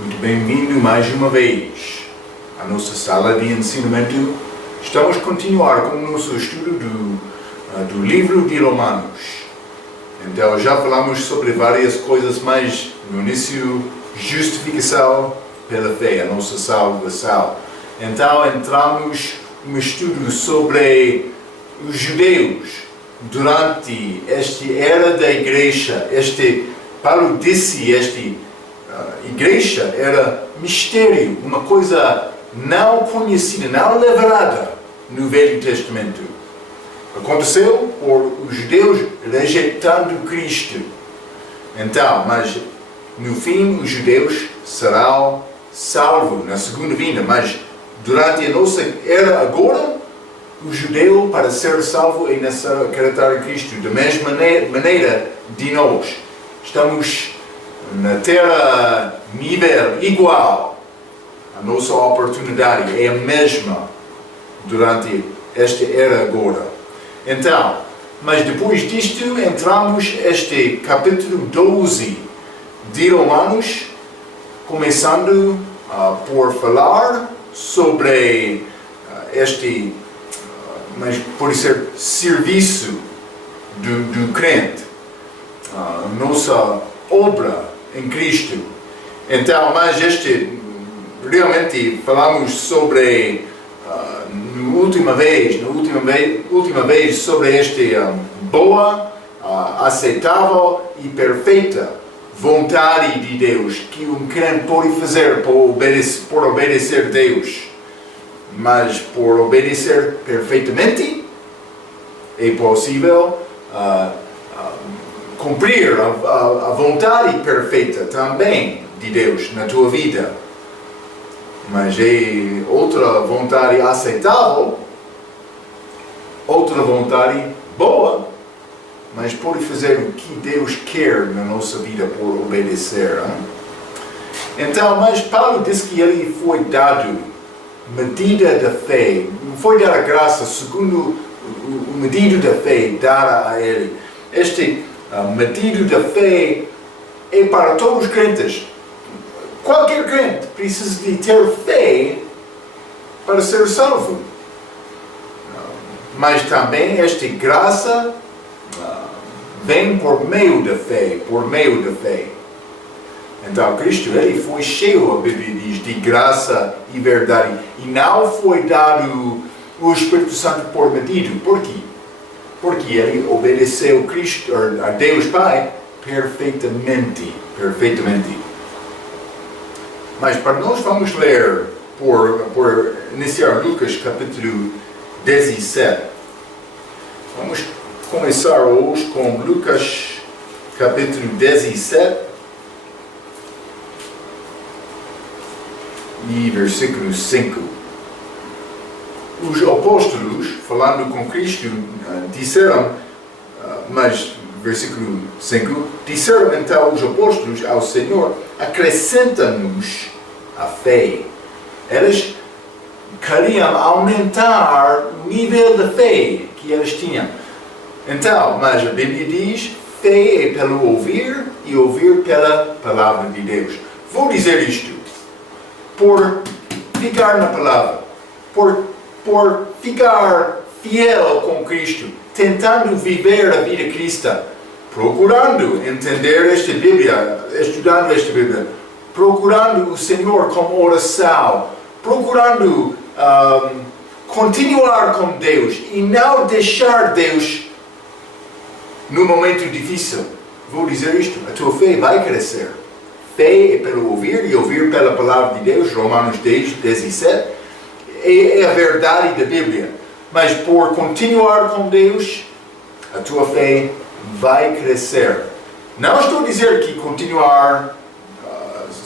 Muito bem-vindo mais uma vez à nossa sala de ensinamento. Estamos a continuar com o nosso estudo do livro de Romanos. Então já falamos sobre várias coisas, mas no início, justificação pela fé, a nossa salvação. Então entramos no estudo sobre os judeus durante esta era da igreja. Paulo disse igreja era mistério, uma coisa não conhecida, não revelada no Velho Testamento. Aconteceu por os judeus rejeitando Cristo. Então, mas no fim os judeus serão salvos na segunda vinda, mas durante a nossa era agora, o judeu para ser salvo é necessário acreditar em Cristo. Da mesma maneira de nós estamos na terra nível igual. A nossa oportunidade é a mesma durante esta era agora. Então, mas depois disto entramos este capítulo 12 de Romanos, começando por falar sobre mas pode ser serviço do crente, nossa obra em Cristo. Então, mas realmente falamos sobre na última vez sobre boa, aceitável e perfeita vontade de Deus que um crente pode fazer por obedecer a Deus. Mas por obedecer perfeitamente é possível cumprir a vontade perfeita também de Deus na tua vida. Mas é outra vontade aceitável, outra vontade boa, mas pode fazer o que Deus quer na nossa vida por obedecer. Então, mas Paulo diz que ele foi dado medida da fé, foi dada graça segundo o medida da fé dada a ele. Este medida da fé é para todos os crentes. Qualquer crente precisa de ter fé para ser salvo. Mas também esta graça vem por meio da fé, Então Cristo, ele foi cheio, a Bíblia diz, de graça e verdade. E não foi dado o Espírito Santo por medida. Por quê? Porque ele obedeceu a Deus Pai perfeitamente. Mas para nós vamos ler, por iniciar Lucas capítulo 17. Vamos começar hoje com Lucas capítulo 17. E versículo 5. Os apóstolos, falando com Cristo, disseram, mas versículo 5, disseram então os apóstolos ao Senhor, acrescenta-nos a fé. Eles queriam aumentar o nível de fé que eles tinham. Então, mas a Bíblia diz, fé é pelo ouvir e ouvir pela palavra de Deus. Vou dizer isto. Por ficar na palavra, por ficar fiel com Cristo, tentando viver a vida cristã, procurando entender esta Bíblia, estudando esta Bíblia, procurando o Senhor com oração, procurando continuar com Deus e não deixar Deus no momento difícil. Vou dizer isto, a tua fé vai crescer. Fé é pelo ouvir e ouvir pela palavra de Deus, Romanos 10, 17, é a verdade da Bíblia. Mas por continuar com Deus, a tua fé vai crescer. Não estou a dizer que continuar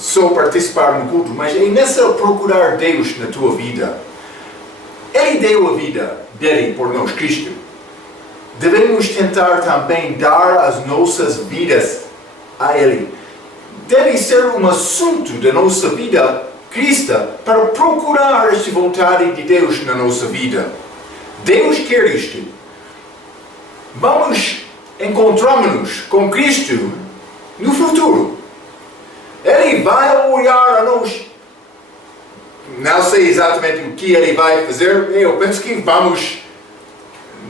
só participar no culto, mas é necessário procurar Deus na tua vida. Ele deu a vida dele por nós, Cristo. Devemos tentar também dar as nossas vidas a Ele. Deve ser um assunto da nossa vida cristã para procurar esta vontade de Deus na nossa vida. Deus quer isto. Encontramos-nos com Cristo no futuro. Ele vai olhar a nós. Não sei exatamente o que ele vai fazer. Eu penso que vamos,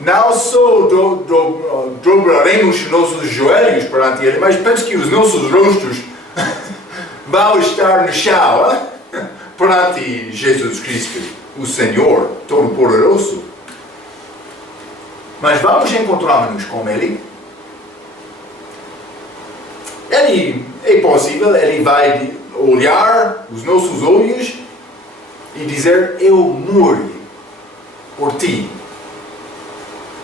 não só dobraremos nossos joelhos perante ele, mas penso que os nossos rostos vão estar no chão perante Jesus Cristo, o Senhor Todo-Poderoso. Mas vamos encontrar-nos com Ele. É possível, Ele vai olhar os nossos olhos e dizer: eu morro por ti.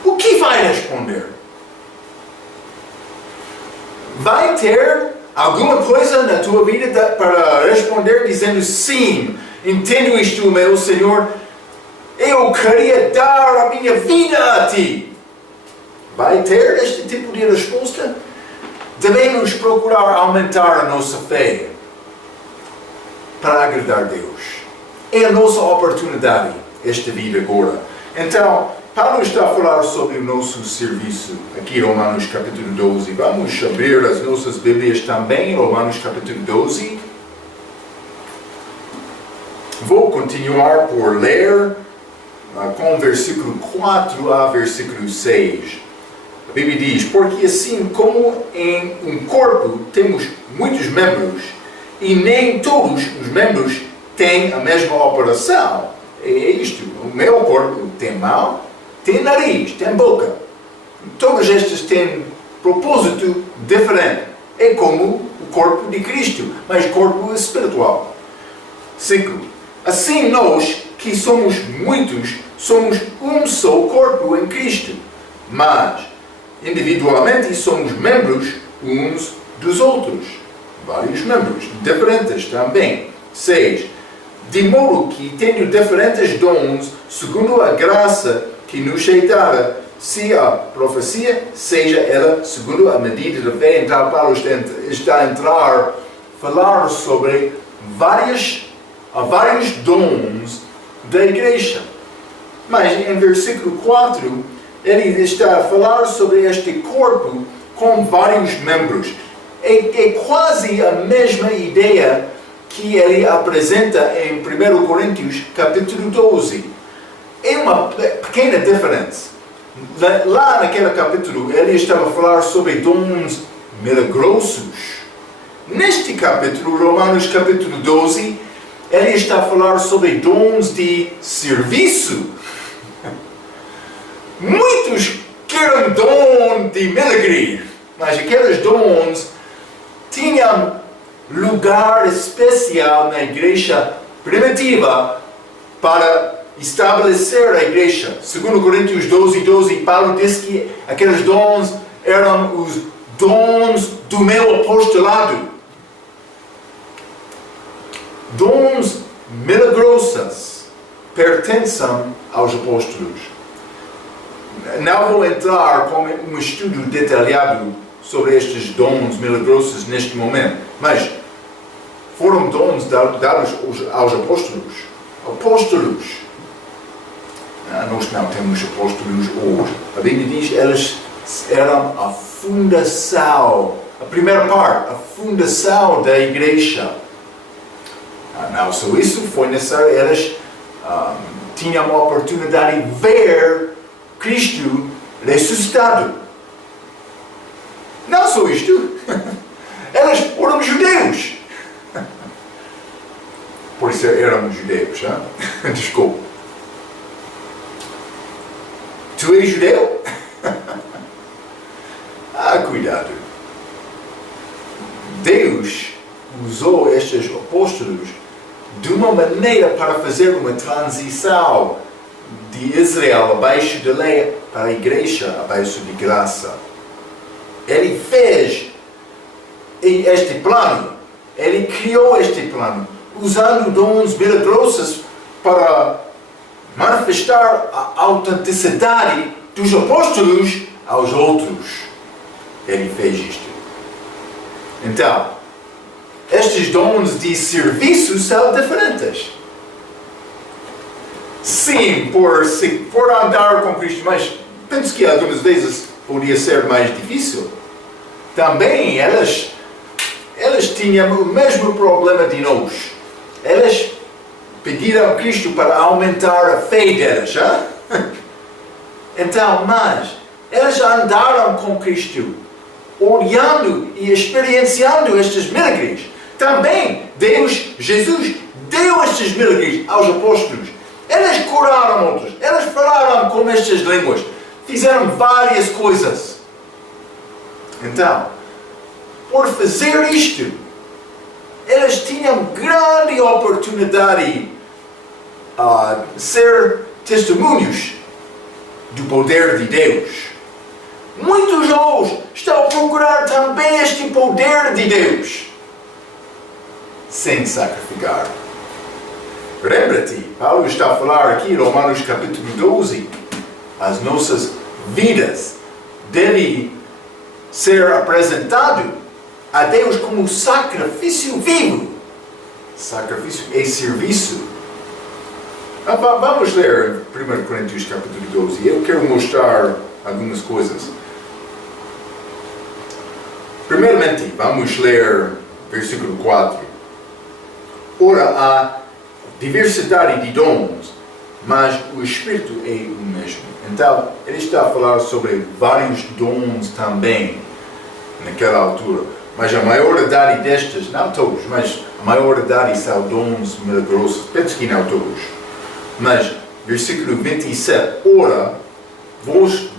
O que vai responder? Vai ter alguma coisa na tua vida para responder dizendo: sim, entendo isto, meu Senhor, eu queria dar a minha vida a ti? Vai ter este tipo de resposta? Devemos procurar aumentar a nossa fé para agradar a Deus. É a nossa oportunidade, esta vida agora. Então, Paulo está a falar sobre o nosso serviço aqui em Romanos capítulo 12. Vamos abrir as nossas Bíblias também, Romanos capítulo 12. Vou continuar por ler com o versículo 4 a versículo 6. A Bíblia diz: porque assim como em um corpo temos muitos membros, e nem todos os membros têm a mesma operação. É isto: o meu corpo tem mão, tem nariz, tem boca. Todos estes têm propósito diferente. É como o corpo de Cristo, mas corpo espiritual. 5. Assim nós, que somos muitos, somos um só corpo em Cristo, mas individualmente somos membros uns dos outros. Vários membros, diferentes também. 6. De modo que, tendo diferentes dons, segundo a graça que nos é dada, se a profecia, seja ela segundo a medida da fé. Então Paulo está a entrar, falar sobre vários dons da igreja. Mas em versículo 4, ele está a falar sobre este corpo com vários membros. É quase a mesma ideia que ele apresenta em 1 Coríntios capítulo 12. É uma pequena diferença. Lá naquele capítulo ele estava a falar sobre dons milagrosos. Neste capítulo, Romanos capítulo 12, ele está a falar sobre dons de serviço. Muitos querem dom de milagre, mas aqueles dons tinham lugar especial na igreja primitiva para estabelecer a igreja. Segundo Coríntios 12, Paulo diz que aqueles dons eram os dons do meu apostolado. Dons milagrosos pertencem aos apóstolos. Não vou entrar com um estudo detalhado sobre estes dons milagrosos neste momento, mas foram dons dados aos apóstolos. Apóstolos. Nós não temos apóstolos hoje. A Bíblia diz que eles eram a fundação, a primeira parte, a fundação da igreja. Não só isso, foi necessário, eles tinham a oportunidade de ver Cristo ressuscitado. Não só isto, eles foram judeus. Por isso eram judeus, hein? Desculpa. Tu és judeu? Cuidado. Deus usou estes apóstolos de uma maneira para fazer uma transição de Israel abaixo da lei para a igreja abaixo de graça. Ele fez este plano, ele criou este plano, usando dons milagrosos para manifestar a autenticidade dos apóstolos aos outros. Ele fez isto. Então, estes dons de serviço são diferentes. Sim, por andar com Cristo, mas penso que algumas vezes podia ser mais difícil. Também eles eles tinham o mesmo problema de nós. Eles pediram a Cristo para aumentar a fé deles. Então, mas, eles andaram com Cristo, olhando e experienciando estes milagres. Também, Jesus deu estes milagres aos apóstolos. Eles curaram outros, eles falaram com estas línguas, fizeram várias coisas. Então, por fazer isto, eles tinham grande oportunidade de ser testemunhos do poder de Deus. Muitos hoje estão a procurar também este poder de Deus, sem sacrificar. Lembra-te, Paulo está a falar aqui em Romanos capítulo 12, as nossas vidas devem ser apresentado a Deus como sacrifício vivo. Sacrifício é serviço. Vamos ler 1 Coríntios capítulo 12. Eu quero mostrar algumas coisas. Primeiramente, vamos ler versículo 4. Ora, há diversidade de dons, mas o Espírito é o mesmo. Então, ele está a falar sobre vários dons também, naquela altura. Mas a maioridade destes, não todos, mas a maioridade são dons milagrosos. Penso que não todos. Mas, versículo 27, ora, vós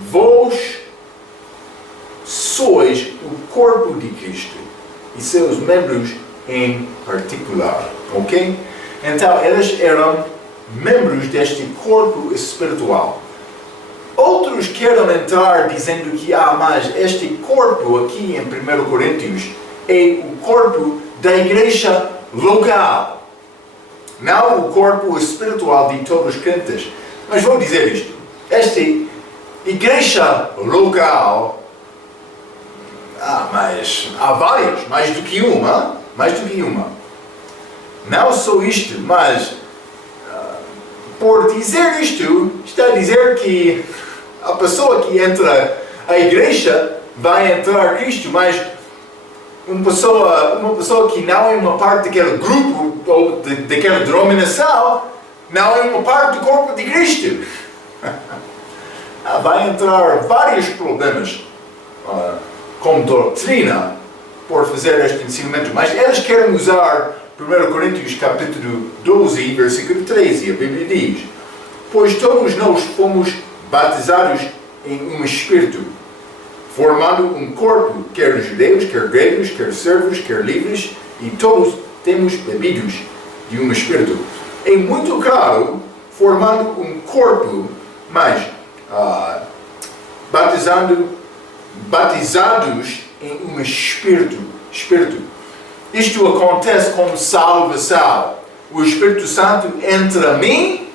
sois o corpo de Cristo e seus membros em particular. Ok? Então, eles eram membros deste corpo espiritual. Outros querem entrar dizendo que, mas este corpo aqui em 1 Coríntios é o corpo da igreja local. Não o corpo espiritual de todos os crentes. Mas vou dizer isto. Esta igreja local, mas há várias, mais do que uma. Não só isto, mas por dizer isto, está a dizer que a pessoa que entra à igreja vai entrar a Cristo, mas uma pessoa que não é uma parte daquele grupo ou daquela denominação, não é uma parte do corpo de Cristo. Vai entrar vários problemas como doutrina por fazer este ensinamento, mas eles querem usar 1 Coríntios capítulo 12, versículo 13, a Bíblia diz: pois todos nós fomos batizados em um Espírito, formando um corpo, quer judeus, quer gregos, quer servos, quer livres, e todos temos bebidos de um Espírito. É muito claro, formando um corpo, mas batizados em um Espírito. Isto acontece com salvação. O Espírito Santo entra em mim,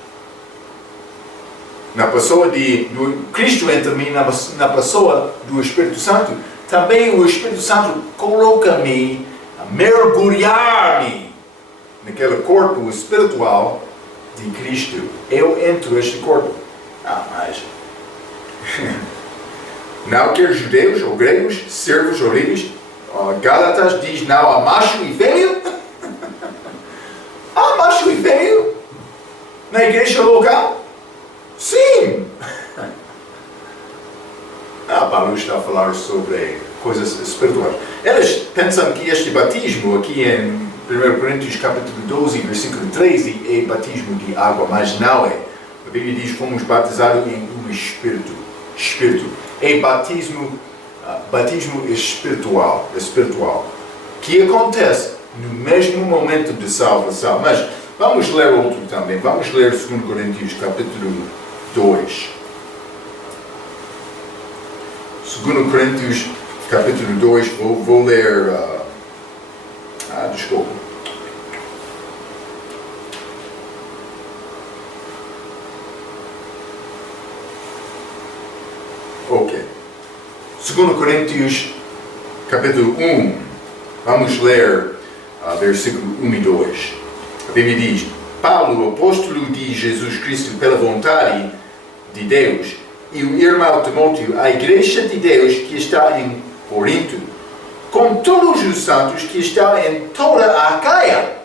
na pessoa do Cristo entra em mim, na pessoa do Espírito Santo. Também o Espírito Santo coloca-me, mergulhar-me naquele corpo espiritual de Cristo. Eu entro neste corpo. Mas não quer judeus ou gregos, servos ou livres. Gálatas diz não há macho e fêmea. Há macho e fêmea na igreja local? Sim! Paulo está a falar sobre coisas espirituais. Eles pensam que este batismo aqui em 1 Coríntios capítulo 12, versículo 13 é batismo de água, mas não é. A Bíblia diz que fomos batizados em um Espírito. É batismo espiritual, que acontece no mesmo momento de salvação. Mas vamos ler outro também. Vamos ler 2 Coríntios capítulo 2. 2 Coríntios capítulo 2, vou ler... desculpa. Ok. 2 Coríntios capítulo 1, vamos ler versículo 1 e 2. A Bíblia diz: Paulo, apóstolo de Jesus Cristo pela vontade de Deus, e o irmão Timóteo, a igreja de Deus que está em Corinto, com todos os santos que estão em toda a Acaia.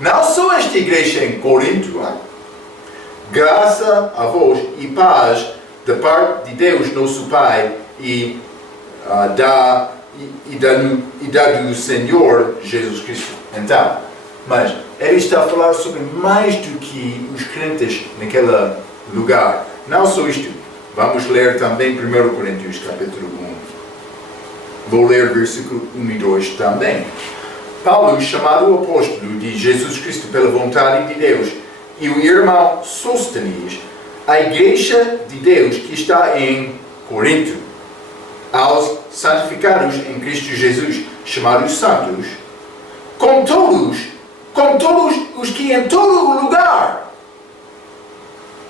Não só esta igreja em Corinto. Graça a vós e paz da parte de Deus, nosso Pai, e da do Senhor Jesus Cristo. Então, mas ele está a falar sobre mais do que os crentes naquele lugar. Não só isto. Vamos ler também 1 Coríntios capítulo 1. Vou ler versículo 1 e 2 também. Paulo, chamado apóstolo de Jesus Cristo pela vontade de Deus, e o irmão Sóstenes, a igreja de Deus que está em Corinto, aos santificados em Cristo Jesus, chamados santos, com todos os que em todo lugar.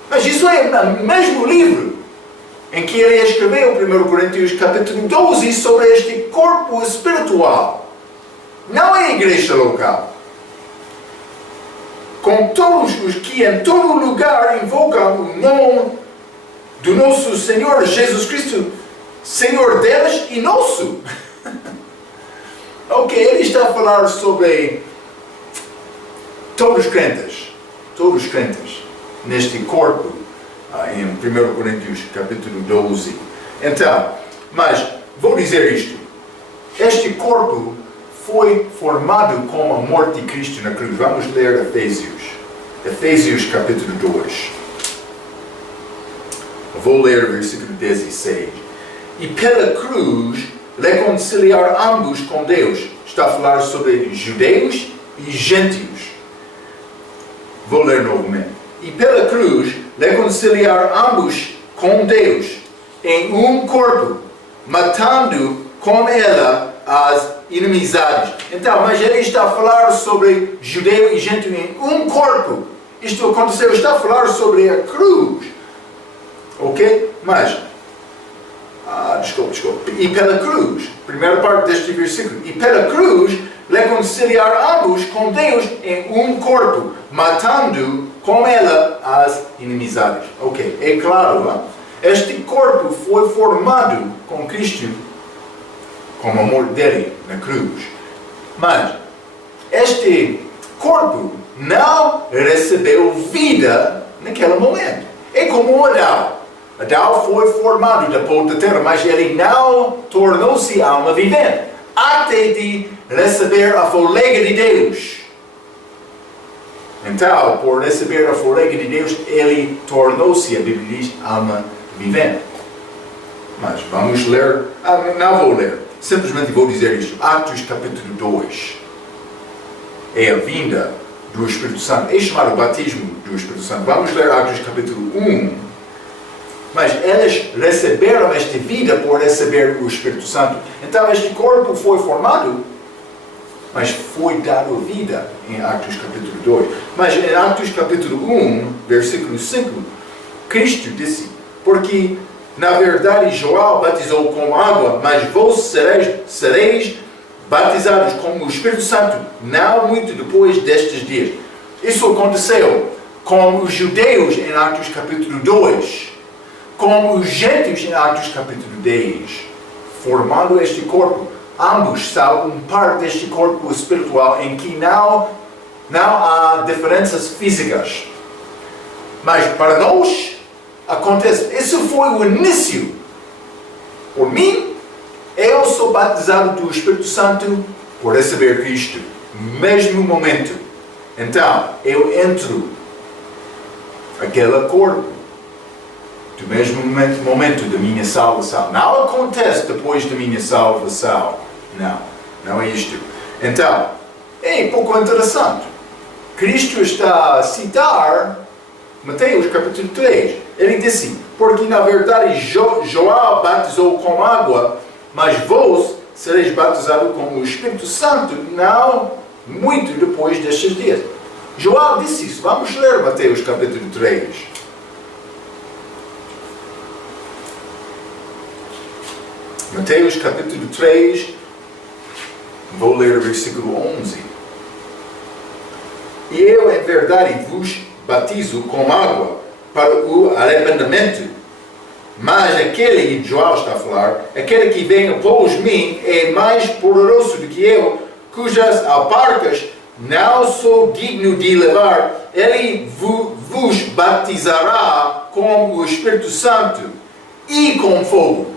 Mas isso é o mesmo livro em que ele escreveu 1 Coríntios capítulo 12 sobre este corpo espiritual. Não é a igreja local. Com todos os que em todo lugar invocam o nome do nosso Senhor Jesus Cristo, Senhor deles e nosso. Ok, ele está a falar sobre todos os crentes neste corpo, em 1 Coríntios capítulo 12. Então, mas vou dizer isto. Este corpo foi formado com a morte de Cristo na cruz. Vamos ler Efésios capítulo 2. Vou ler o versículo 16. E pela cruz reconciliar ambos com Deus. Está a falar sobre judeus e gentios. Vou ler novamente. E pela cruz reconciliar ambos com Deus em um corpo, matando com ela as inimizades. Então, mas ele está a falar sobre judeu e gentio em um corpo. Isto aconteceu, está a falar sobre a cruz. Ok? Mas, desculpa. E pela cruz, primeira parte deste versículo. E pela cruz, reconciliar ambos com Deus em um corpo, matando com ela as inimizades. Ok, é claro, não? Este corpo foi formado com Cristo, com o amor dele na cruz. Mas este corpo não recebeu vida naquele momento. É como Adão. Adão foi formado da pó da terra, mas ele não tornou-se alma vivente, até de receber a folga de Deus. Então, por receber a folga de Deus, ele tornou-se, a Bíblia diz, alma vivente. Mas vamos ler, não vou ler, simplesmente vou dizer isto. Atos capítulo 2 é a vinda do Espírito Santo, é chamado batismo do Espírito Santo. Vamos ler Atos capítulo 1. Mas eles receberam esta vida por receber o Espírito Santo. Então este corpo foi formado, mas foi dado vida em Atos capítulo 2. Mas em Atos capítulo 1, versículo 5, Cristo disse, porque na verdade João batizou com água, mas vós sereis batizados com o Espírito Santo, não muito depois destes dias. Isso aconteceu com os judeus em Atos capítulo 2. Como os gentios em Atos capítulo 10, formando este corpo. Ambos são parte deste corpo espiritual em que não há diferenças físicas. Mas para nós, acontece, isso foi o início. Por mim, eu sou batizado do Espírito Santo por receber Cristo. Mesmo momento. Então, eu entro naquele corpo. Do mesmo momento da minha salvação. Não acontece depois da minha salvação. Não é isto. Então, é pouco interessante. Cristo está a citar Mateus capítulo 3. Ele disse, porque na verdade João batizou com água, mas vós sereis batizados com o Espírito Santo, não muito depois destes dias. João disse isso. Vamos ler Mateus capítulo 3. Mateus capítulo 3, vou ler o versículo 11. E eu em verdade vos batizo com água para o arrependimento, Mas aquele, e João está a falar, aquele que vem após mim é mais poderoso do que eu, cujas alparcas não sou digno de levar. Ele vos batizará com o Espírito Santo e com fogo.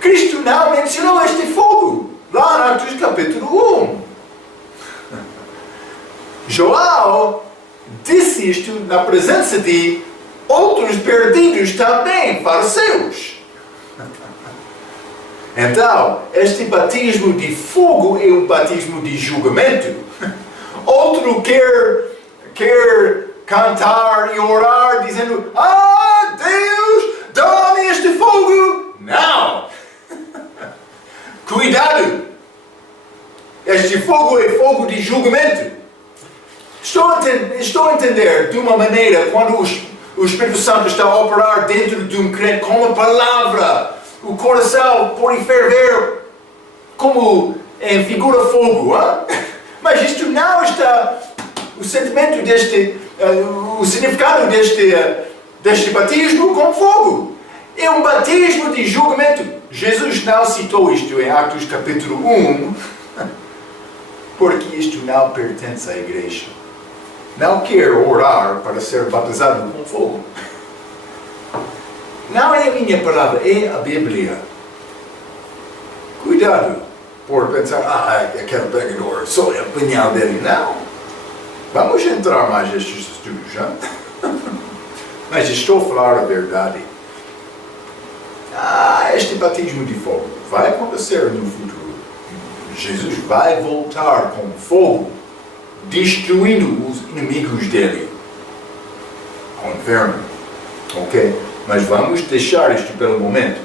Cristo não mencionou este fogo lá em Atos capítulo 1. João disse isto na presença de outros perdidos também, fariseus. Então, este batismo de fogo é um batismo de julgamento. Outro quer cantar e orar dizendo: ah, Deus, dá-me este fogo. Não! Cuidado! Este fogo é fogo de julgamento. Estou a entender de uma maneira quando o Espírito Santo está a operar dentro de um crente com a palavra. O coração pode ferver como em figura fogo. Hein? Mas isto não está... O sentimento o significado deste batismo com fogo. É um batismo de julgamento. Jesus não citou isto em Atos capítulo 1, porque isto não pertence à igreja. Não quer orar para ser batizado com fogo. Não é a minha palavra, é a Bíblia. Cuidado por pensar, aquele pregador, só é a opinião dele. Não. Vamos entrar mais nestes estudos, já? Mas estou a falar a verdade. Este batismo de fogo vai acontecer no futuro. Jesus vai voltar com fogo, destruindo os inimigos dele. Confirma. Ok? Mas vamos deixar isto pelo momento.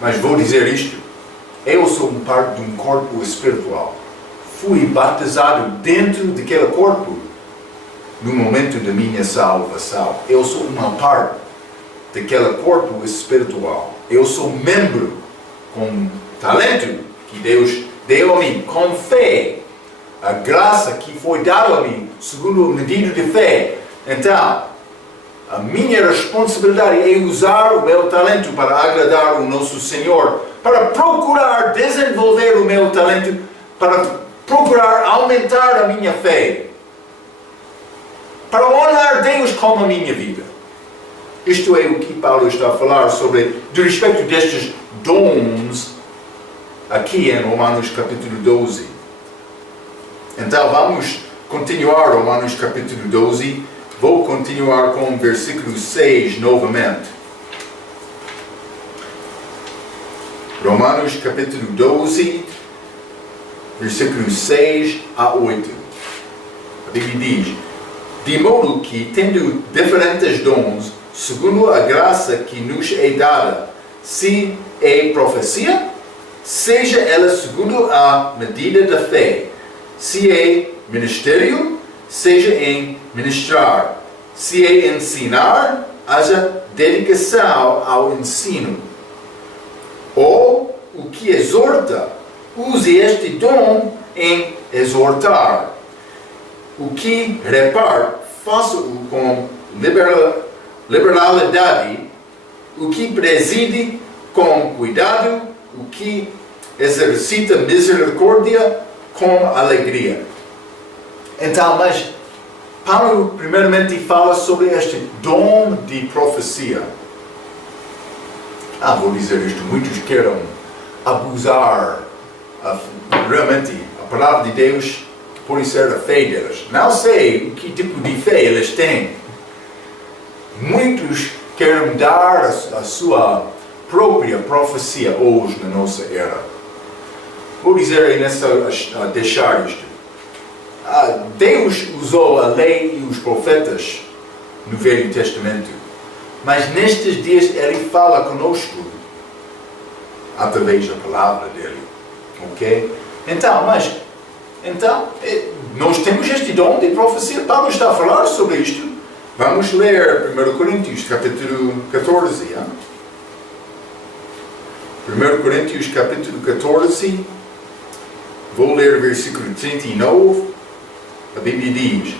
Mas vou dizer isto. Eu sou parte de um corpo espiritual. Fui batizado dentro daquele corpo no momento da minha salvação. Eu sou uma parte daquele corpo espiritual. Eu sou membro com talento que Deus deu a mim, com fé. A graça que foi dada a mim, segundo a medida de fé. Então, a minha responsabilidade é usar o meu talento para agradar o nosso Senhor, para procurar desenvolver o meu talento, para procurar aumentar a minha fé, para honrar Deus com a minha vida. Isto é o que Paulo está a falar sobre, de respeito destes dons, aqui em Romanos capítulo 12. Então vamos continuar Romanos capítulo 12. Vou continuar com o versículo 6 novamente. Romanos capítulo 12, versículos 6 a 8. A Bíblia diz: de modo que, tendo diferentes dons, segundo a graça que nos é dada, se é profecia, seja ela segundo a medida da fé. Se é ministério, seja em ministrar. Se é ensinar, haja dedicação ao ensino. Ou o que exorta, use este dom em exortar. O que reparte, faça-o com liberalidade. O que preside, com cuidado. O que exercita misericórdia, com alegria. Então, mas Paulo primeiramente fala sobre este dom de profecia. Vou dizer isto, muitos querem abusar, realmente, a palavra de Deus pode ser a fé deles. Não sei que tipo de fé eles têm. Muitos querem dar a sua própria profecia hoje na nossa era. Vou dizer deixar isto. Deus usou a lei e os profetas no Velho Testamento, mas nestes dias Ele fala conosco através da palavra dele, ok? Então, nós temos este dom de profecia. Paulo está a falar sobre isto. Vamos ler 1 Coríntios capítulo 14. 1 Coríntios capítulo 14, vou ler o versículo 39. A Bíblia diz: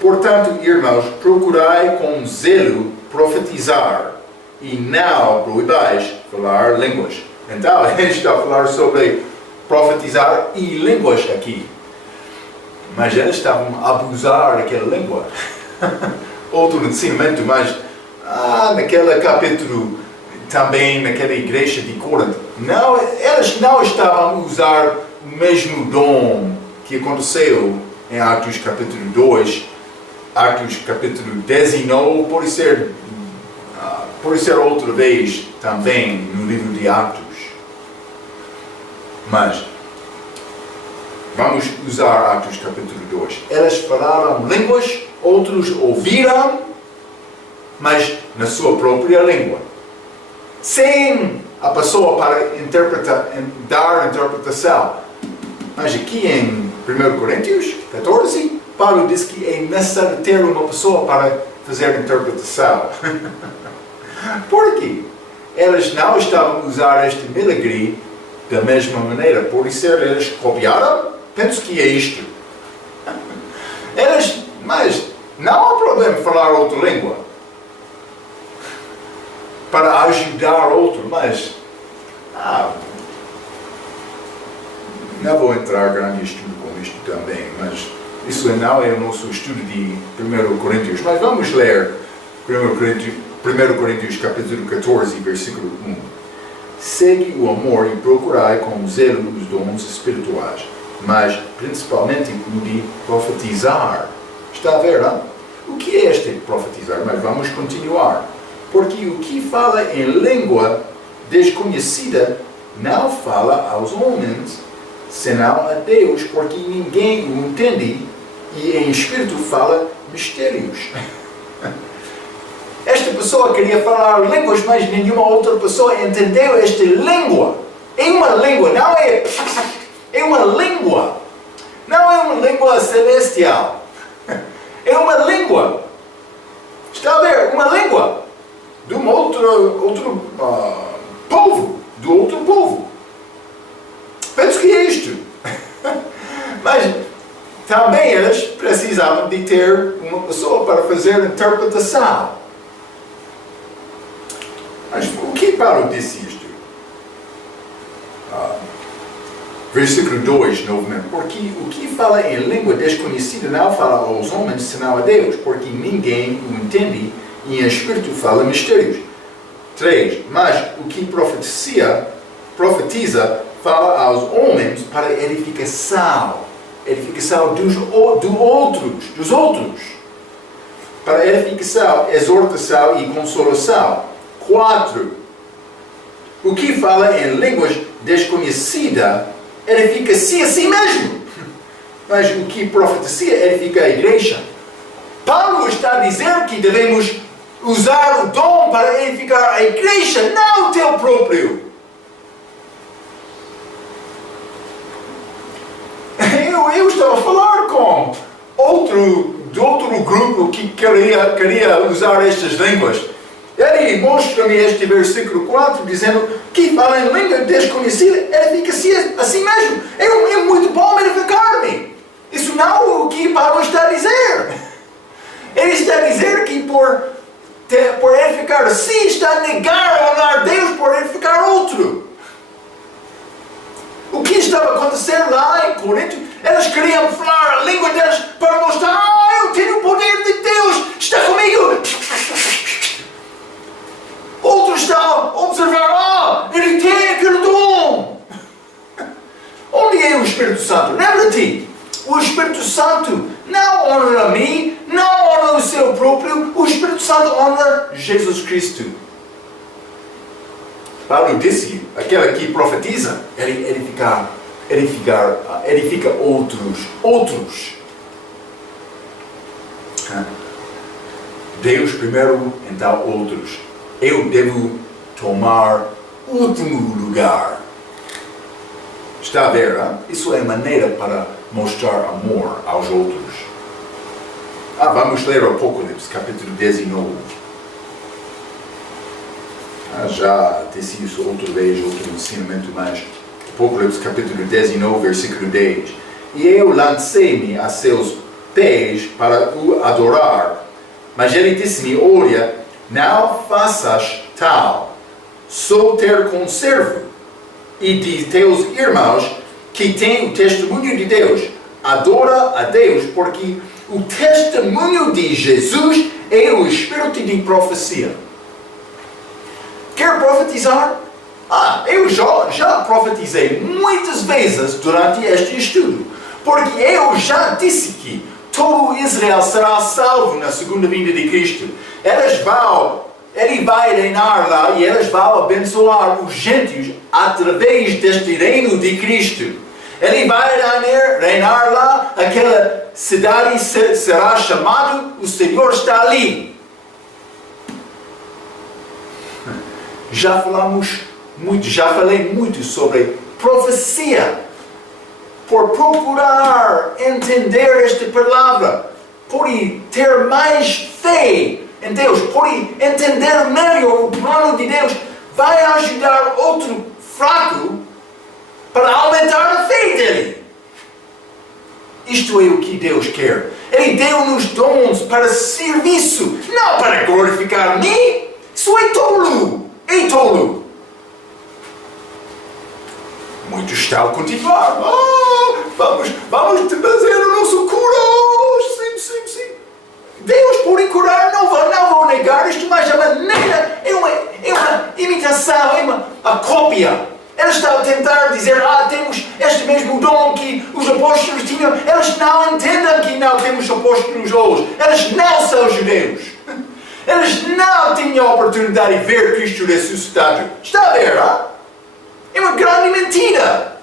portanto, irmãos, procurai com zelo profetizar, e não proibais falar línguas. Então, ele está a falar sobre profetizar em línguas aqui. Mas eles estavam a abusar daquela língua. Outro ensinamento, mas naquele capítulo, também naquela igreja de Corinto, eles não estavam a usar o mesmo dom que aconteceu em Atos capítulo 2, Atos capítulo 19, pode ser outra vez também no livro de Atos. Mas vamos usar Atos capítulo 2. Eles falaram línguas, outros ouviram, mas na sua própria língua. Sem a pessoa para dar interpretação. Mas aqui em 1 Coríntios 14, Paulo diz que é necessário ter uma pessoa para fazer interpretação. Por quê? Eles não estavam a usar este milagre da mesma maneira. Por isso eles copiaram. Penso que é isto. Mas não há problema falar outra língua para ajudar outro, mas não vou entrar em grande estudo com isto também, mas isso não é o nosso estudo de 1 Coríntios. Mas vamos ler 1 Coríntios capítulo 14, versículo 1. Segue o amor e procurai com zelo os dons espirituais, mas principalmente o de profetizar. Está a ver, não? O que é este profetizar? Mas vamos continuar. Porque o que fala em língua desconhecida não fala aos homens, senão a Deus, porque ninguém o entende, e em espírito fala mistérios. Esta pessoa queria falar línguas, mas nenhuma outra pessoa entendeu esta língua. É uma língua, não é? É uma língua. Não é uma língua celestial. É uma língua. Está a ver? Uma língua. De um outro povo. Do outro povo. Penso que é isto. Mas também eles precisavam de ter uma pessoa para fazer interpretação. Mas o que Paulo disse isto? Versículo 2, novamente. Porque o que fala em língua desconhecida não fala aos homens, senão a Deus, porque ninguém o entende, e em espírito fala mistérios. 3. Mas o que profetiza fala aos homens para edificação dos outros. Para edificação, exortação e consolação. 4. O que fala em línguas desconhecidas edifica-se a si mesmo. Mas o que profetiza edifica a igreja. Paulo está a dizer que devemos usar o dom para edificar a igreja, não o teu próprio. Eu estava a falar com outro grupo que queria usar estas línguas. Ele mostra-me este versículo 4, dizendo que fala em língua desconhecida, edifica-se a si mesmo. É muito bom edificar-me. Isso não é o que Paulo está a dizer. Ele está a dizer que por edificar a si, está a negar a honrar Deus por edificar outro. O que estava a acontecer lá em Corinto? Eles queriam falar a língua deles para mostrar: eu tenho o poder de Deus, está comigo. Outros estão a observar: ele tem aquele dom. Onde é o Espírito Santo? Lembra-te, o Espírito Santo não honra a mim, não honra o seu próprio, o Espírito Santo honra Jesus Cristo. Paulo disse: aquele que profetiza, ele edifica outros. Deus primeiro, então outros. Eu devo tomar último lugar. Está a ver? Hein? Isso é maneira para mostrar amor aos outros. Vamos ler o Apocalipse, capítulo 19. Já disse isso outra vez, outro ensinamento, mas Apocalipse, capítulo 19, versículo 10. E eu lancei-me a seus pés para o adorar. Mas ele disse-me: olha, não faças tal, sou ter conservo e de teus irmãos que têm o testemunho de Deus. Adora a Deus, porque o testemunho de Jesus é o espírito de profecia. Quer profetizar? Eu já profetizei muitas vezes durante este estudo, porque eu já disse que todo Israel será salvo na segunda vinda de Cristo. Ele vai reinar lá e eles vão abençoar os gentios através deste reino de Cristo. Ele vai reinar lá, aquela cidade será chamada, o Senhor está ali. Já falei muito sobre profecia. Por procurar entender esta palavra, por ter mais fé em Deus, por entender melhor o plano de Deus, vai ajudar outro fraco para aumentar a fé dele. Isto é o que Deus quer. Ele deu-nos dons para serviço, não para glorificar mim. Isso é tolo. É tolo. Muitos estão a continuar. Vamos trazer o nosso cura. Sim. Deus pode curar, não vou negar isto, mas a maneira é uma imitação, é uma cópia. Eles estão a tentar dizer, temos este mesmo dom que os apóstolos tinham. Eles não entendem que não temos apóstolos hoje. Eles não são judeus. Eles não tinham a oportunidade de ver Cristo ressuscitado. Está a ver, É uma grande mentira.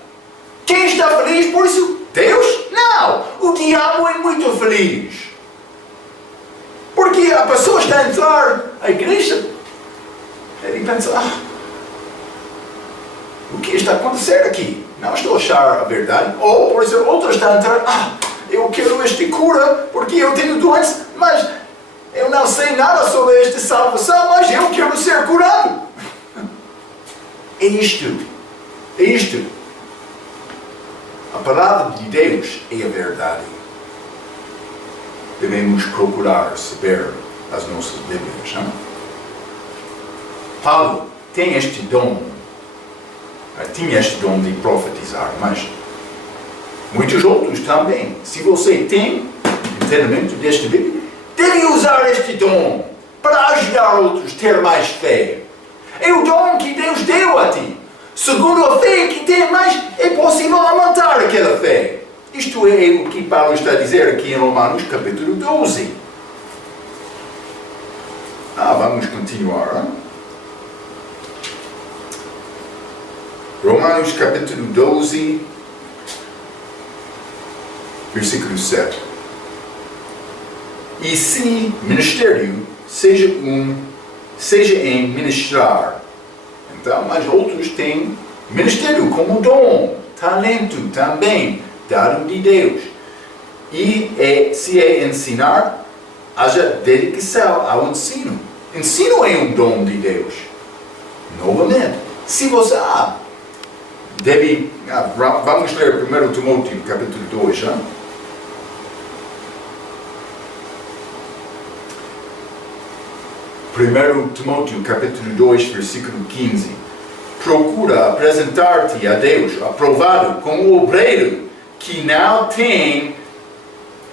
Quem está feliz por isso? Deus? Não. O diabo é muito feliz. Porque a pessoa está a entrar à igreja. Ele pensa, o que está a acontecer aqui? Não estou a achar a verdade. Ou, por exemplo, outro está a entrar, eu quero este cura porque eu tenho doença, mas eu não sei nada sobre esta salvação, mas eu quero ser curado. É isto. A palavra de Deus é a verdade. Devemos procurar saber as nossas Bíblias, não? Paulo tem este dom. Tinha este dom de profetizar, mas muitos outros também. Se você tem entendimento deste Bíblia, deve usar este dom para ajudar outros a ter mais fé. É o dom que Deus deu a ti. Segundo a fé que tem mais, é possível aumentar aquela fé. Isto é o que Paulo está a dizer aqui em Romanos capítulo 12. Vamos continuar. Romanos capítulo 12, versículo 7. E se ministério seja em ministrar. Então, mas outros têm ministério como dom, talento também, dado de Deus. E se é ensinar, haja dedicação ao ensino. Ensino é um dom de Deus. Novamente, se você vamos ler 1 Timóteo capítulo 2, já? 1 Timóteo capítulo 2, versículo 15. Procura apresentar-te a Deus aprovado como obreiro que não tem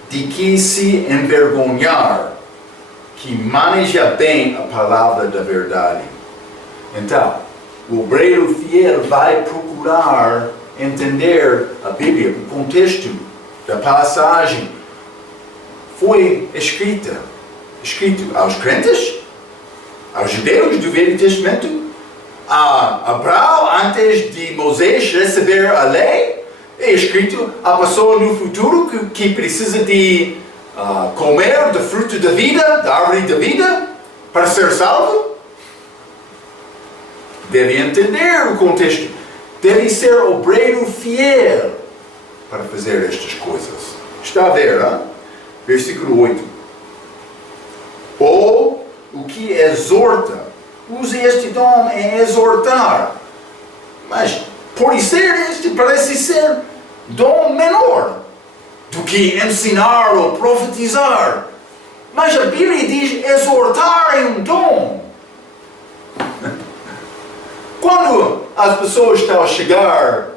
de que se envergonhar, que maneja bem a palavra da verdade. Então, o obreiro fiel vai procurar entender a Bíblia, o contexto da passagem. Foi escrito aos crentes, aos judeus do Velho Testamento, a Abraão antes de Moisés receber a lei. É escrito a pessoa no futuro que precisa de comer do fruto da vida, da árvore da vida, para ser salvo. Deve entender o contexto. Deve ser obreiro fiel para fazer estas coisas. Está a ver, versículo 8. Ou o que exorta. Use este dom em exortar. Mas, por ser este, parece ser dom menor do que ensinar ou profetizar. Mas a Bíblia diz exortar é um dom. Quando as pessoas estão a chegar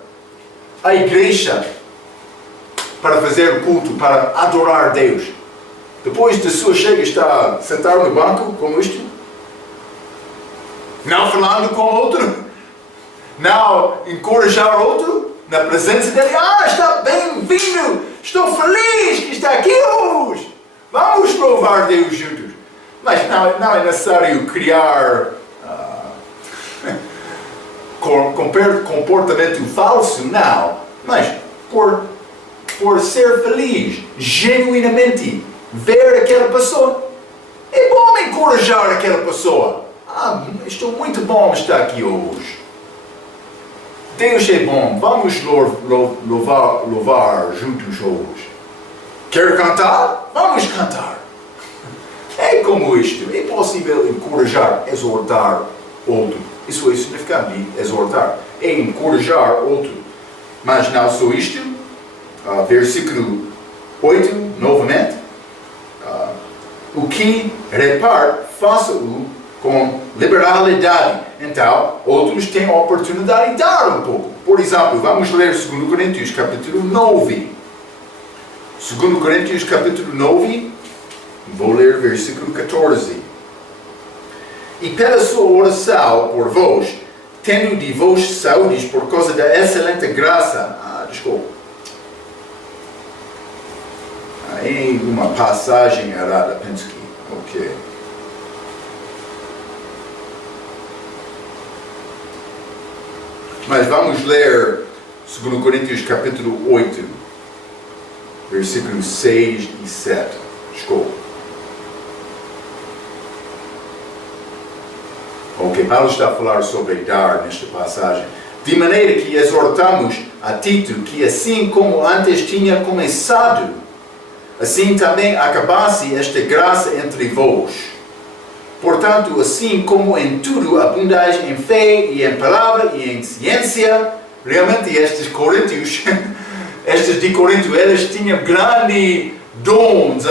à igreja para fazer culto, para adorar Deus, depois de sua chega está sentado no banco como isto, não falando com outro, não encorajar outro na presença dele. Está bem-vindo, estou feliz que está aqui hoje, vamos louvar Deus juntos. Mas não é necessário criar comportamento falso, não. Mas por ser feliz, genuinamente, ver aquela pessoa. É bom encorajar aquela pessoa. Estou muito bom estar aqui hoje. Deus é bom, vamos louvar juntos hoje. Quer cantar? Vamos cantar. É como isto, é possível encorajar, exortar outro. Isso é o significado de exortar, é encorajar outro. Mas não só isto, versículo 8, novamente. O que reparte, faça-o com liberalidade. Então, outros têm a oportunidade de dar um pouco. Por exemplo, vamos ler 2 Coríntios capítulo 9. 2 Coríntios capítulo 9, vou ler versículo 14. E pela sua oração por vós, tendo de vós saúdes por causa da excelente graça. Desculpa. Em uma passagem errada, penso que. Ok. Mas vamos ler 2 Coríntios capítulo 8, versículos 6 e 7. Desculpa. Ok, Paulo está a falar sobre dar nesta passagem. De maneira que exortamos a Tito que assim como antes tinha começado, assim também acabasse esta graça entre vós. Portanto, assim como em tudo abundais em fé e em palavra e em ciência, realmente estes coríntios, estes de Corinto, eles tinham grandes dons.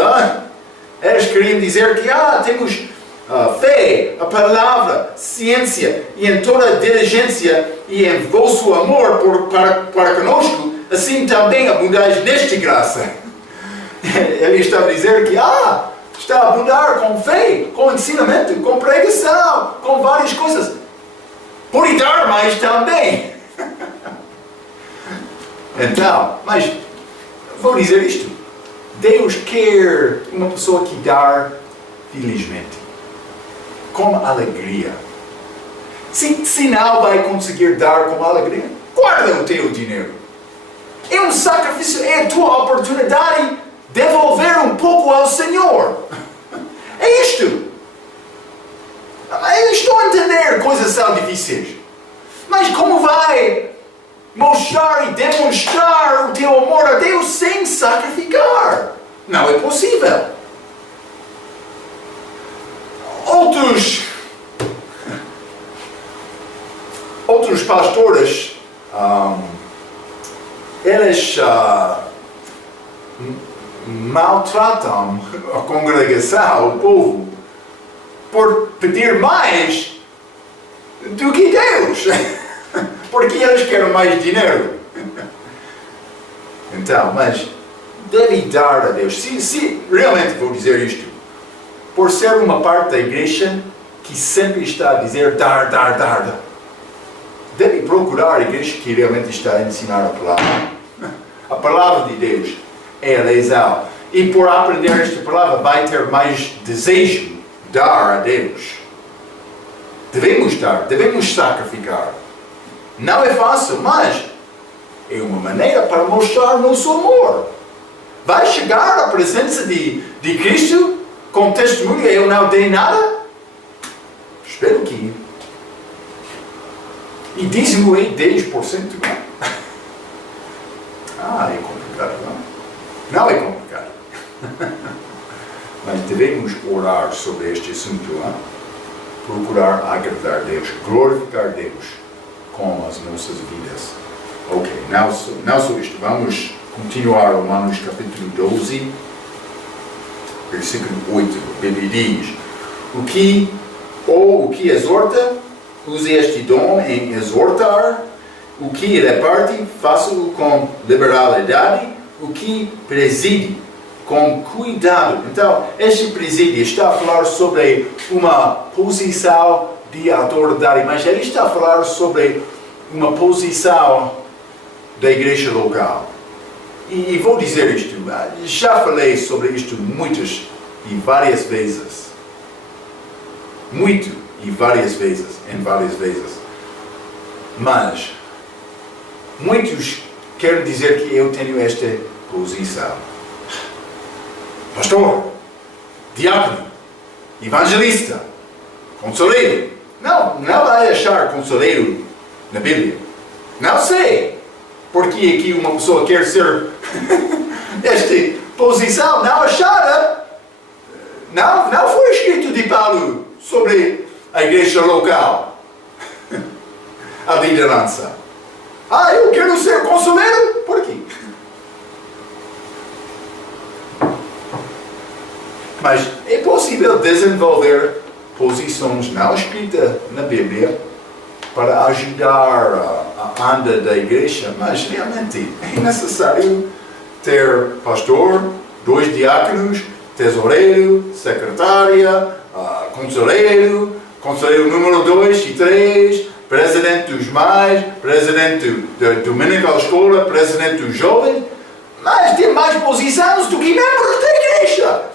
Eles queriam dizer que temos fé, a palavra, ciência e em toda a diligência e em vosso amor para conosco, assim também abundais nesta graça. Ele está a dizer que está a abundar com fé, com ensinamento, com pregação, com várias coisas. Pode dar mais também. Então, mas vou dizer isto. Deus quer uma pessoa que dá felizmente, com alegria. Se não vai conseguir dar com alegria, guarda o teu dinheiro. É um sacrifício, é a tua oportunidade de devolver um pouco ao Senhor. É isto. Eu estou a entender coisas são difíceis. Mas como vai mostrar e demonstrar o teu amor a Deus sem sacrificar? Não é possível. Outros pastores, eles maltratam a congregação, o povo, por pedir mais do que Deus, porque eles querem mais dinheiro. Então, mas deve dar a Deus. Se realmente vou dizer isto, por ser uma parte da igreja que sempre está a dizer dar, deve procurar a igreja que realmente está a ensinar a palavra. A palavra de Deus é a razão. E por aprender esta palavra vai ter mais desejo de dar a Deus. Devemos dar, devemos sacrificar. Não é fácil, mas é uma maneira para mostrar nosso amor. Vai chegar à presença de Cristo com testemunho, eu não dei nada? Espero que. E dízimo é 10%. É complicado, não? Não é complicado. Mas devemos orar sobre este assunto, procurar agradar a Deus, glorificar Deus com as nossas vidas. Ok, não só isto. Vamos continuar Romanos capítulo 12, versículo 8. A Bíblia diz: o que exorta, use este dom em exortar. O que reparte, faça-o com liberalidade. O que preside, com cuidado. Então, este presídio está a falar sobre uma posição de autoridade, mas ele está a falar sobre uma posição da igreja local. E vou dizer isto, já falei sobre isto muitas e várias vezes. Muito e várias vezes, em várias vezes. Mas, muitos querem dizer que eu tenho esta posição. Pastor, diácono, evangelista, conselheiro. Não vai achar conselheiro na Bíblia. Não sei. Porque aqui uma pessoa quer ser esta posição não achada. Não foi escrito de Paulo sobre a igreja local. A liderança. Eu quero ser conselheiro? Por quê? Mas é possível desenvolver posições não escritas na Bíblia para ajudar a anda da igreja, mas realmente é necessário ter pastor, 2 diáconos, tesoureiro, secretária, conselheiro número 2 e 3, presidente dos mais, presidente do Dominical Escola, presidente dos jovens, mas tem mais posições do que membros da igreja.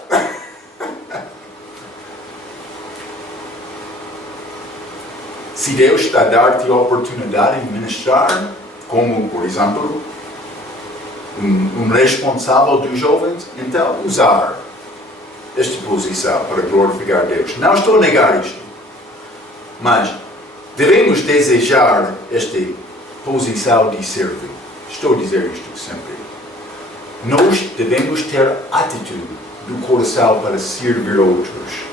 Se Deus está a dar-te a oportunidade de ministrar, como, por exemplo, um responsável dos jovens, então usar esta posição para glorificar Deus. Não estou a negar isto, mas devemos desejar esta posição de servir. Estou a dizer isto sempre. Nós devemos ter atitude do coração para servir outros.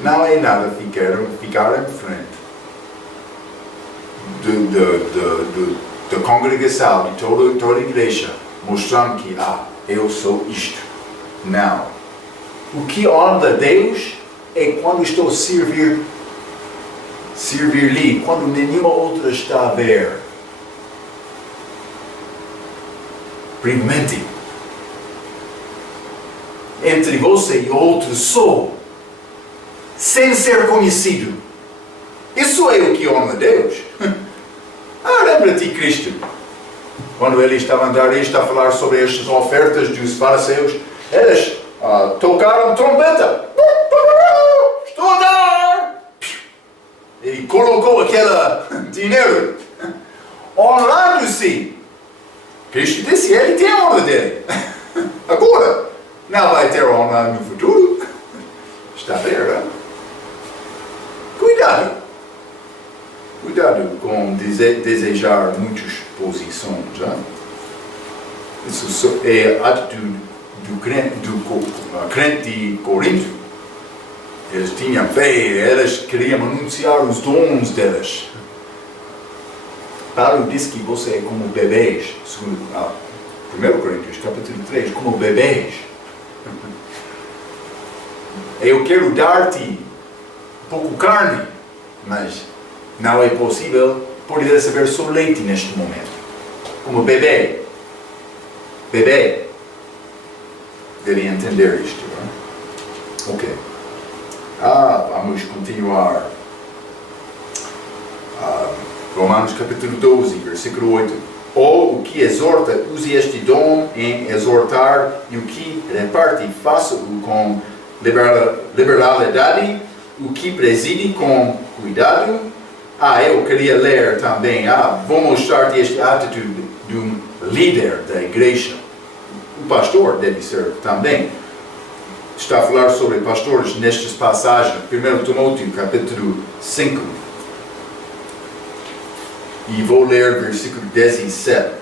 Não é nada ficar em frente da congregação, de toda a igreja, mostrando que, eu sou isto. Não. O que honra a Deus é quando estou a servir-lhe, quando nenhuma outra está a ver. Primeiramente, entre você e outro sou, sem ser conhecido. Isso é o que honra a Deus. Lembra-te Cristo, quando ele estava a andar e está a falar sobre estas ofertas dos fariseus, eles tocaram trombeta. Estou a dar! Ele colocou aquele dinheiro, honrando-se. Cristo disse, ele tem a honra dele. Agora, não vai ter honra no futuro. Está a ver, não? Cuidado com desejar muitas posições. Não? Isso é a atitude do crente de Corinto. Eles tinham fé, eles queriam anunciar os dons deles. Paulo diz que você é como bebês, segundo 1 Coríntios, capítulo 3, como bebês. Eu quero dar-te pouco carne, mas não é possível, poderia saber só leite neste momento. Como bebê. Bebê. Deve entender isto. Não? Ok. Vamos continuar. Romanos capítulo 12, versículo 8. Ou o que exorta, use este dom em exortar, e o que reparte, faça-o com liberalidade, o que preside com cuidado. Eu queria ler também, vou mostrar-te esta atitude de um líder da igreja. O pastor deve ser também. Está a falar sobre pastores nestas passagens. 1 Timóteo, capítulo 5. E vou ler versículo 17.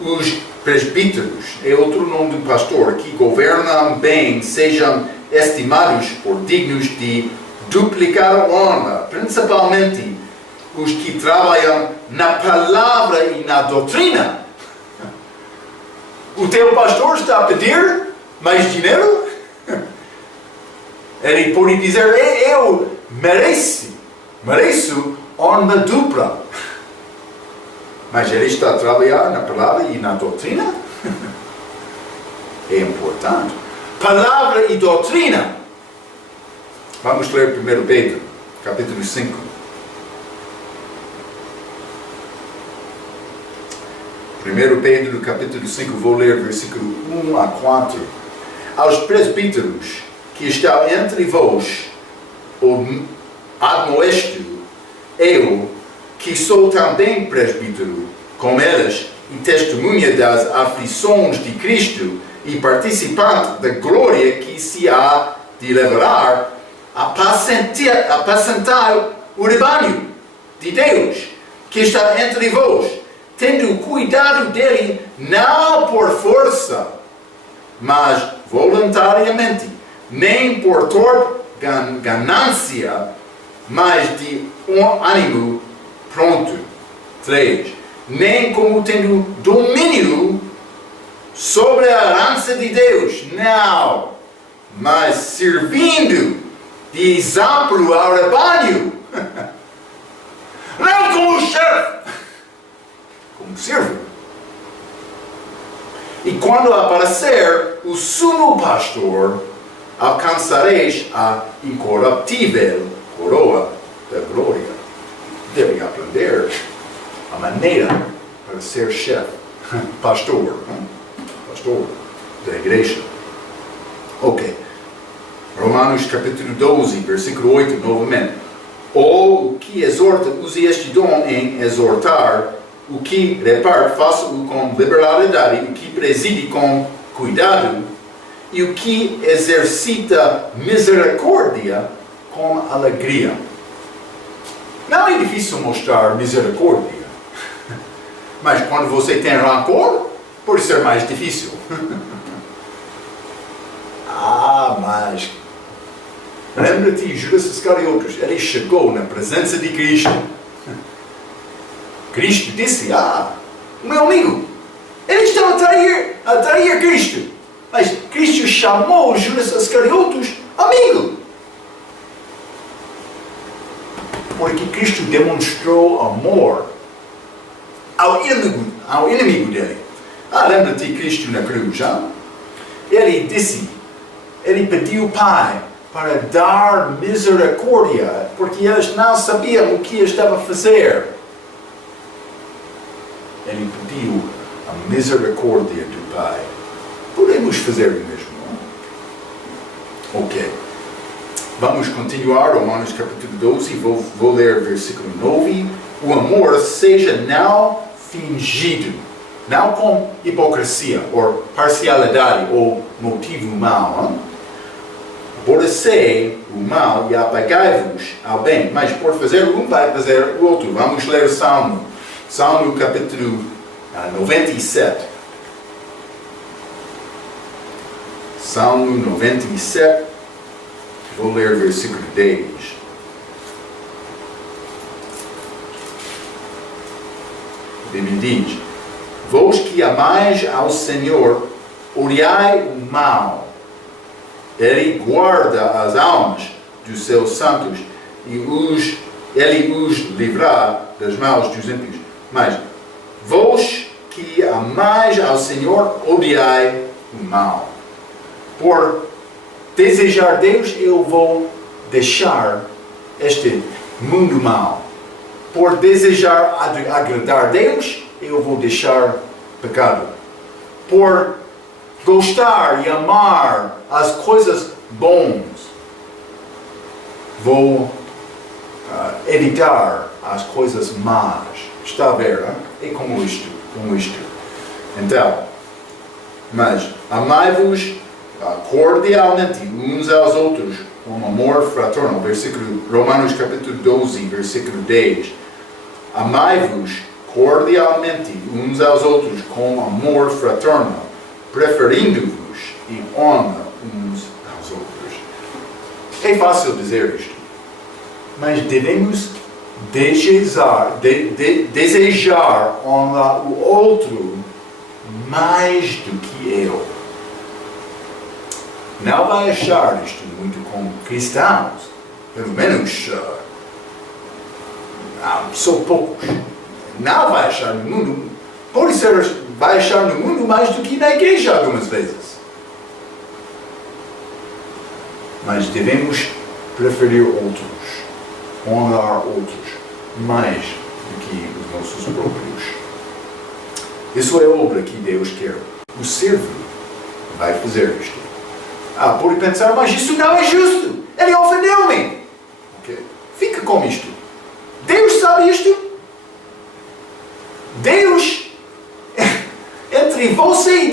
Os presbíteros é outro nome do pastor, que governam bem, sejam estimados por dignos de duplicar a honra, principalmente os que trabalham na palavra e na doutrina. O teu pastor está a pedir mais dinheiro? Ele pode dizer, eu mereço honra dupla. Mas ele está a trabalhar na palavra e na doutrina? É importante. Palavra e doutrina. Vamos ler 1 Pedro, capítulo 5. 1 Pedro, capítulo 5, vou ler versículo 1 a 4. Aos presbíteros que estão entre vós, admoesto, eu, que sou também presbítero, com eles, e testemunha das aflições de Cristo, e participante da glória que se há de revelar, apacentai o rebanho de Deus, que está entre vós, tendo cuidado dele, não por força, mas voluntariamente, nem por ganância, mas de ânimo pronto. 3. Nem como tendo domínio sobre a herança de Deus, não, mas servindo de exemplo ao rebanho. Não como chefe, como servo. E quando aparecer o sumo pastor, alcançareis a incorruptível coroa da glória. Devem aprender a maneira para ser chefe, pastor da igreja. Ok. Romanos capítulo 12, versículo 8, novamente. Ou o que exorta, use este dom em exortar, o que reparte, faça-o com liberalidade, o que preside com cuidado, e o que exercita misericórdia com alegria. Não é difícil mostrar misericórdia, mas quando você tem rancor, pode ser mais difícil. Mas lembra-te, Judas Iscariotes, ele chegou na presença de Cristo. Cristo disse, meu amigo, ele estava a trair Cristo. Mas Cristo chamou Judas Iscariotes amigo. Porque Cristo demonstrou amor ao inimigo dele. Lembra-te Cristo na cruz, ele pediu ao Pai para dar misericórdia, porque eles não sabiam o que estava a fazer. Ele pediu a misericórdia do Pai. Podemos fazer o mesmo, não? Ok. Vamos continuar, Romanos capítulo 12, vou ler versículo 9. O amor seja não fingido, não com hipocrisia, ou parcialidade, ou motivo mau. Não? Aborrecei o mal e apagai-vos ao bem, mas por fazer um vai fazer o outro. Vamos ler o Salmo. Salmo capítulo 97. Salmo 97. Vou ler versículo 10. A Bíblia diz: vós que amais ao Senhor, odiai o mal. Ele guarda as almas dos seus santos e ele os livrará das mãos dos ímpios. Mas vós que amais ao Senhor, odiai o mal. Por desejar Deus, eu vou deixar este mundo mau. Por desejar agradar Deus, eu vou deixar pecado. Por gostar e amar as coisas bons, vou evitar as coisas más. Está a ver, hein? É como isto. Então, mas amai-vos cordialmente uns aos outros com amor fraterno. Romanos capítulo 12, versículo 10. Amai-vos cordialmente uns aos outros com amor fraterno, preferindo-vos em honra uns aos outros. É fácil dizer isto, mas devemos desejar honrar o outro mais do que eu. não vai achar isto muito com cristãos, pelo menos são poucos. Não vai achar no mundo, pode ser, vai achar no mundo mais do que na igreja algumas vezes. Mas devemos preferir outros, honrar outros, mais do que os nossos próprios. Isso é a obra que Deus quer. O servo vai fazer isto. Pode pensar, mas isso não é justo. Ele ofendeu-me. Okay. Fica com isto. Deus sabe isto. Deus, entre você e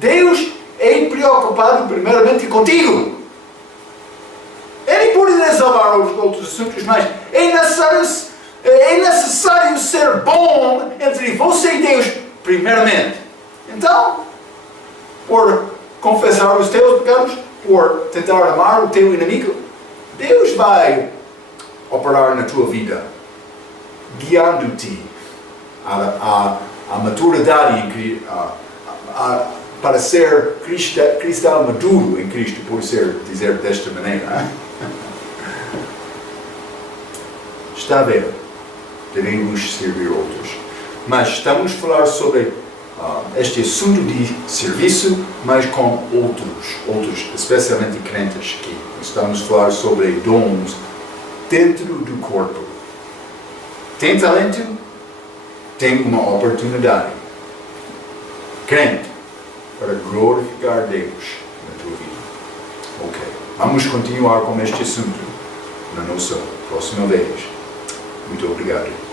Deus é preocupado primeiramente contigo. Ele pode resolver os outros assuntos, mas é necessário ser bom entre você e Deus primeiramente. Então, por confessar os teus pecados, por tentar amar o teu inimigo, Deus vai operar na tua vida, guiando-te a maturidade para ser cristão maduro em Cristo, por dizer desta maneira. Está a ver? Devemos servir outros. Mas estamos a falar sobre este assunto de serviço, mas com outros, especialmente crentes aqui. Estamos a falar sobre dons dentro do corpo. Tem talento? Tem uma oportunidade. Crente, para glorificar Deus na tua vida. Ok. Vamos continuar com este assunto na nossa próxima vez. Muito obrigado.